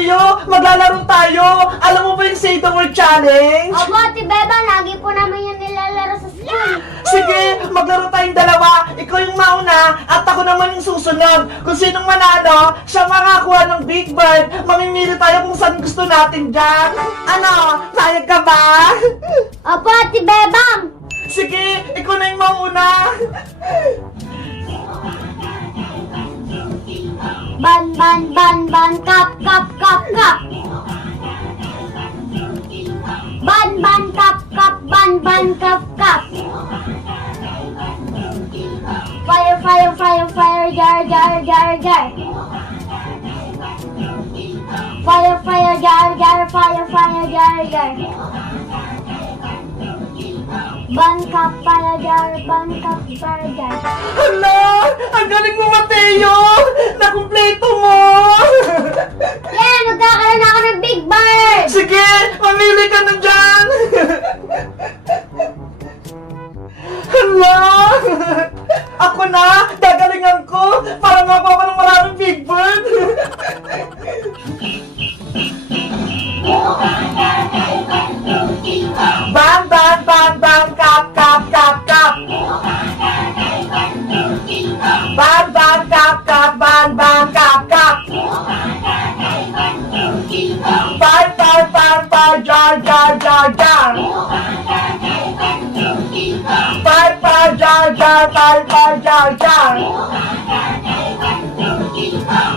Mateo, maglalaro tayo. Alam mo ba yung Say the Word Challenge? Opo, Ate Beba, lagi po namin yung nilalaro sa school. Sige, maglaro tayong dalawa. Ikaw yung mauna at ako naman yung susunod. Kung sinong manalo, siya makakuha ng Big Bird. Mamimili tayo kung saan gusto natin dyan. Ano, sayag ka ba? Opo, Ate Bebang. Sige, ikaw na yung mauna. Ban, ban, ban, ban, kap, kap, kap, kap. Ban, ban, kap, kap, ban, ban, kap, kap. Fire, fire, fire, fire, jar, jar, jar, jar. Fire, fire, jar, jar, fire, fire, jar, jar. Ban, kap, fire, jar, ban, kap, fire, jar. Hala, ang galing mo, Mateo. Nakumpleto mo. Yeah, magkakaroon ako ng Big Bird. Sige, mamili ka na dyan. Hala, ako na, gagalingan ko para makuha ko ng maraming Big Bird. Bang, bang, bang, bang, kap, kap, kap, kap. Bang, bang, kap, kap, bang, bang, kap, kap. Fire, fire, fire, fire, jar, jar, jar, jar. Fire, fire, jar, jar, fire, fire, jar, jar.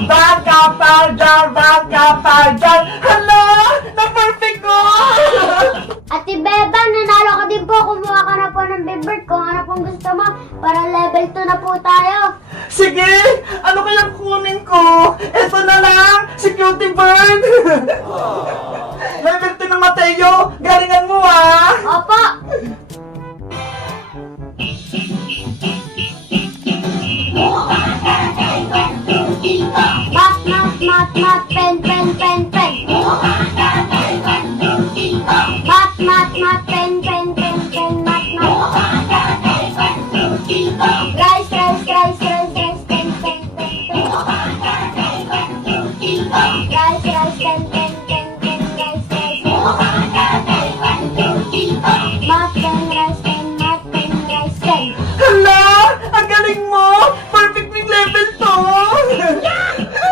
Bang, kap, fire, jar, bang, kap, fire, jar. Hala, na-perfect ko. Ate Beba, nanalo ka din po. Kumuha ka na po ng Big Bird kung ano pong gusto mo. Para level 2 na po tayo. Sige, ano kayang kunin ko? Ito na lang, si Cutie Bird. Level 2 ng Mateo, galingan mo ah. Opo. Mat, mat, mat, mat, pen, pen, pen, pen. Mat, mat, mat, pen, pen, pen, pen, mat, mat. Rice, rice, rice, rice, rice, pen, pen, pen, pen. Rice, rice, pen, pen, pen, pen, rice, rice. Mat, pen, rice, pen, mat, pen, rice, pen. Hala, ang galing mo. Perfect ng level 2.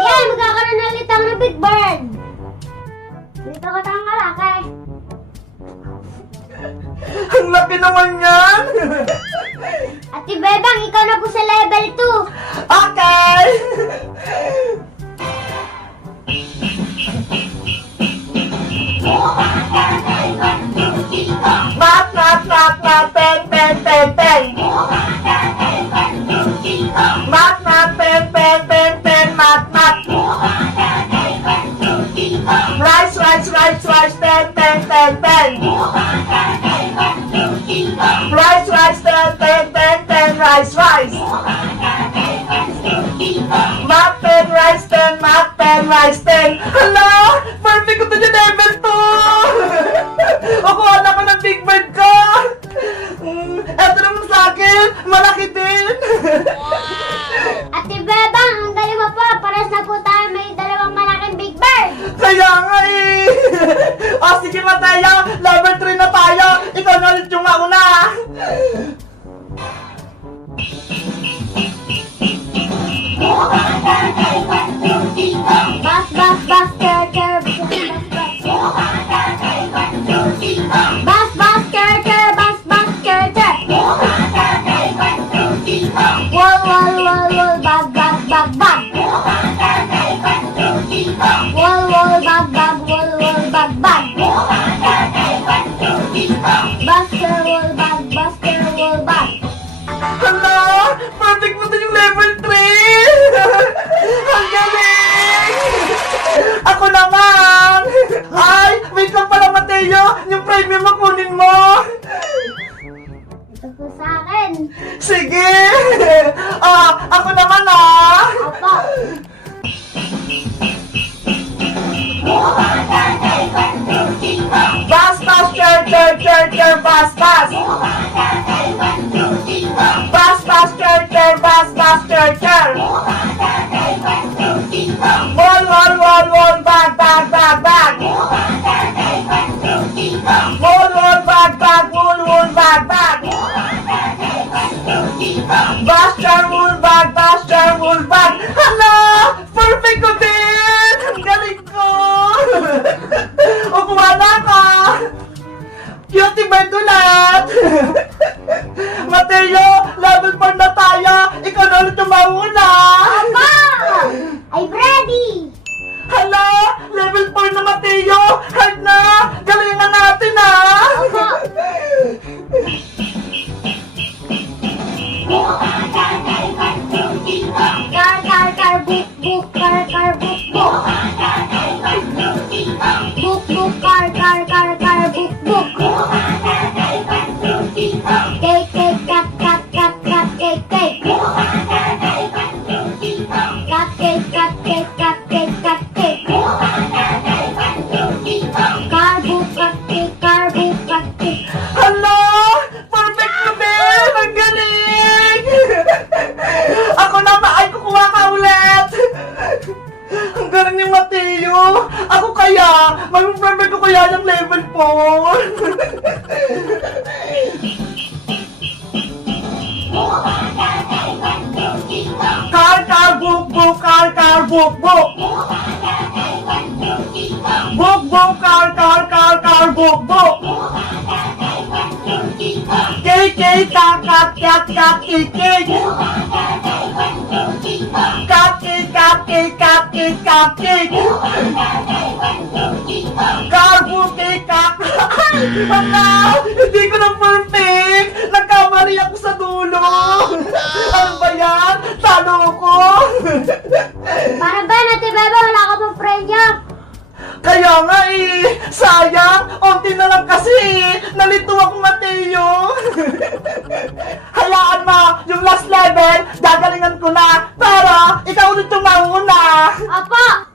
Yan, magkakaroon na ulit ako ng Big Bird. Dito ka tayong kalaki. Ang laki naman yan. Ate Bebang, ikaw na po sa level 2. Okay. Mat, mat, mat, mat, pen, pen, pen, pen. Mat, mat, pen, pen, pen, pen, mat, mat. Rice, rice, rice, rice, pen, pen, pen, pen. Rice, rice, pen, pen, pen, pen, rice, rice. Mat, pen, rice, pen, mat, pen, rice, pen. Hala, perfect ko to dyan, level 2. Ako, anak ko ng Big Bird ko. Eto naman sa akin, malaki din. Ate Bebang, ang galing mo po. Paras na po tayo may dalawang malaking Big Bird. Kaya nga eh. O sige Mateo, level 3 na tayo. Ikaw na ulit yung mauna. Bas, bas, bas, ker, ker, bas, bas, bas. Bas, bas, ker, ker, bas, bas, ker, ker. Wall, wall, wall, wall, bag, bag, bag, bag. Wall, wall, bag, bag, wall, wall, bag, bag. Buster, wall, bag, buster, wall, bag. Hala, perfect mo din yung level 3. Ang galing. Ako naman. Ay, wait lang pala Mateo. Yung premium mo kunin mo. Ito po sa akin. Sige. Ako naman ah. Opo. Bas, bas, cher, cher, cher, cher, bas, bas. Bas, bas, cher, cher, bas, bas, cher, cher. Wall, wall, wall, wall, bag, bag, Mateo. Ako kaya, mag-prefer ko kaya ng level 4. Car, book, book, car, book, book. Book, book, car, book, book. Cake, cat, cake. Cupcake. Cake. Wala! Hindi ko na perfect! Nagkamali ako sa dulo! Ano ba yan? Talo ko! Para ba, Ate Beba, wala ka pang premyo? Kaya nga eh! Sayang! Onti na lang kasi eh! Nalito ako, Mateo! Hayaan mo! Yung last level, gagalingan ko na! Pero, ikaw ulit yung mauna! Apo!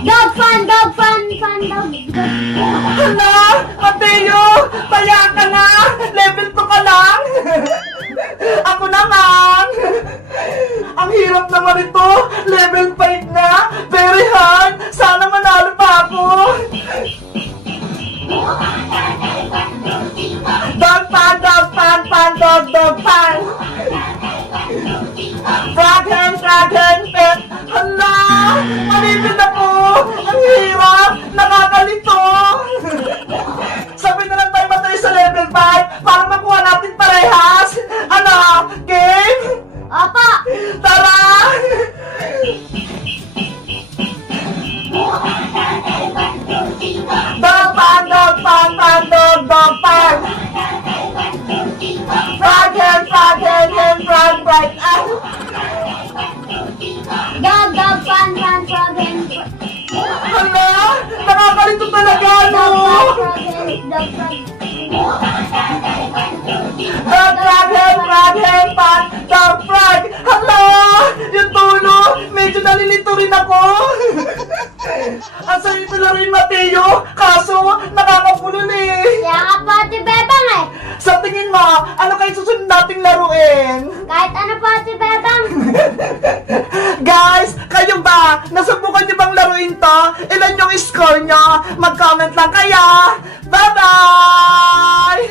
Dog fun. Hala! Mateo! Taya ka na! Level 2 ka lang! Ako naman! Ang hirap naman ito! Level 5 na! Very hard! Sana manalo pa ako! Dog pan! Frog hen! Hala! Manipid ako! Ang hirap! Nakakalito! Sabi na lang tayo matay sa level 5 para makuha natin parehas! Ano? Game? Apo! Tara! Dog pan! Frog hen! Frog bright! Dog fun, frog hen. Hala! Nakakalito talaga, no? Dog frog. Frog hen, pan, dog frog! Hala! Yung tulo! Medyo nalilito rin ako! Ang sarito na rin, Mateo! Kaso, nakakapulol eh! Kaya nga po, Ate Bebang eh. Sa tingin mo, ano kayo susunod nating laruin? Kahit ano po, Ate Bebang. Guys, kayo ba? Nasubukan niyo bang laruin to? Ilan yung score nyo? Mag-comment lang kayo! Bye-bye!